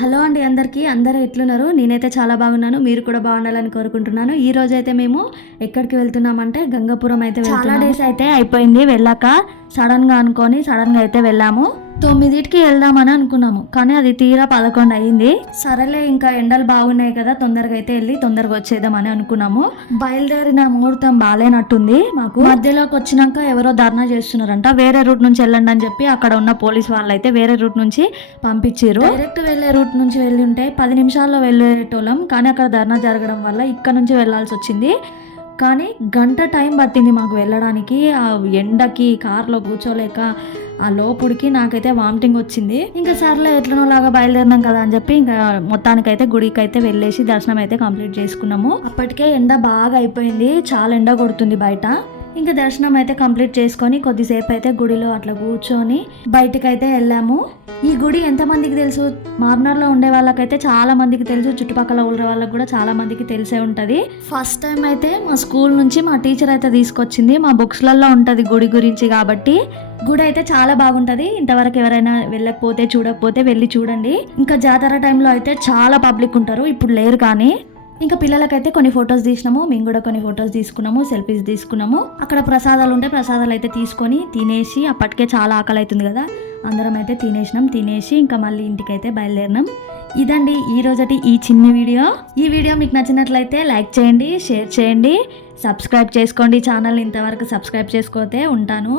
Hello అండి అందరూ ఎట్లున్నారు? నేనైతే చాలా బాగున్నాను. మీరు కూడా బాగుండాలని కోరుకుంటున్నాను. ఈ రోజు అయితే మేము ఎక్కడికి వెళ్తున్నామంటే గంగాపురం అయితే వెళ్తున్నాము. చాలా డేస్ అయితే అయిపోయింది వెళ్ళాక, సడన్గా అయితే వెళ్ళాము. 9కి వెళ్దామని అనుకున్నాము, కానీ అది తీరా 11 అయ్యింది. సరేలే ఇంకా ఎండలు బాగున్నాయి కదా, తొందరగా అయితే వెళ్ళి తొందరగా వచ్చేద్దామని అనుకున్నాము. బయలుదేరిన ముహూర్తం బాగాలేనట్టుంది. మాకు మధ్యలోకి వచ్చినాక ఎవరో ధర్నా చేస్తున్నారంట, వేరే రూట్ నుంచి వెళ్ళండి అని చెప్పి అక్కడ ఉన్న పోలీస్ వాళ్ళు అయితే వేరే రూట్ నుంచి పంపించారు. డైరెక్ట్ వెళ్ళే రూట్ నుంచి వెళ్ళి ఉంటే 10 నిమిషాల్లో వెళ్ళేటోళ్ళం, కానీ అక్కడ ధర్నా జరగడం వల్ల ఇక్కడ నుంచి వెళ్ళాల్సి వచ్చింది. కానీ గంట టైం పట్టింది మాకు వెళ్ళడానికి. ఆ ఎండకి కార్లో కూర్చోలేక ఆ లోపుడికి నాకైతే వామిటింగ్ వచ్చింది. ఇంకా సర్లే ఎట్లనో లాగా బయలుదేరినాం కదా అని చెప్పి ఇంకా మొత్తానికైతే గుడికి అయితే వెళ్ళేసి దర్శనం అయితే కంప్లీట్ చేసుకున్నాము. అప్పటికే ఎండ బాగా అయిపోయింది, చాలా ఎండ కొడుతుంది బయట. ఇంకా దర్శనం అయితే కంప్లీట్ చేసుకొని కొద్దిసేపు అయితే గుడిలో అట్లా కూర్చొని బయటకు అయితే వెళ్ళాము. ఈ గుడి ఎంతమందికి తెలుసు? మార్నార్లో ఉండే వాళ్ళకైతే చాలా మందికి తెలుసు, చుట్టుపక్కల ఉండే వాళ్ళకి కూడా చాలా మందికి తెలిసే ఉంటుంది. ఫస్ట్ టైం అయితే మా స్కూల్ నుంచి మా టీచర్ అయితే తీసుకొచ్చింది. మా బుక్స్లలో ఉంటుంది గుడి గురించి కాబట్టి. గుడి అయితే చాలా బాగుంటుంది. ఇంతవరకు ఎవరైనా వెళ్ళకపోతే చూడకపోతే వెళ్ళి చూడండి. ఇంకా జాతర టైంలో అయితే చాలా పబ్లిక్ ఉంటారు, ఇప్పుడు లేరు. కానీ ఇంకా పిల్లలకైతే కొన్ని ఫొటోస్ తీసినాము, మేము కూడా కొన్ని ఫొటోస్ తీసుకున్నాము, సెల్ఫీస్ తీసుకున్నాము. అక్కడ ప్రసాదాలు ఉంటే ప్రసాదాలు అయితే తీసుకొని తినేసి, అప్పటికే చాలా ఆకలి అవుతుంది కదా, అందరం అయితే తినేసి ఇంకా మళ్ళీ ఇంటికైతే బయలుదేరినాం. ఇదండి ఈ రోజటి ఈ చిన్న వీడియో. ఈ వీడియో మీకు నచ్చినట్లయితే లైక్ చేయండి, షేర్ చేయండి, సబ్స్క్రైబ్ చేసుకోండి ఛానల్. ఇంతవరకు సబ్స్క్రైబ్ చేసుకోతే ఉంటాను.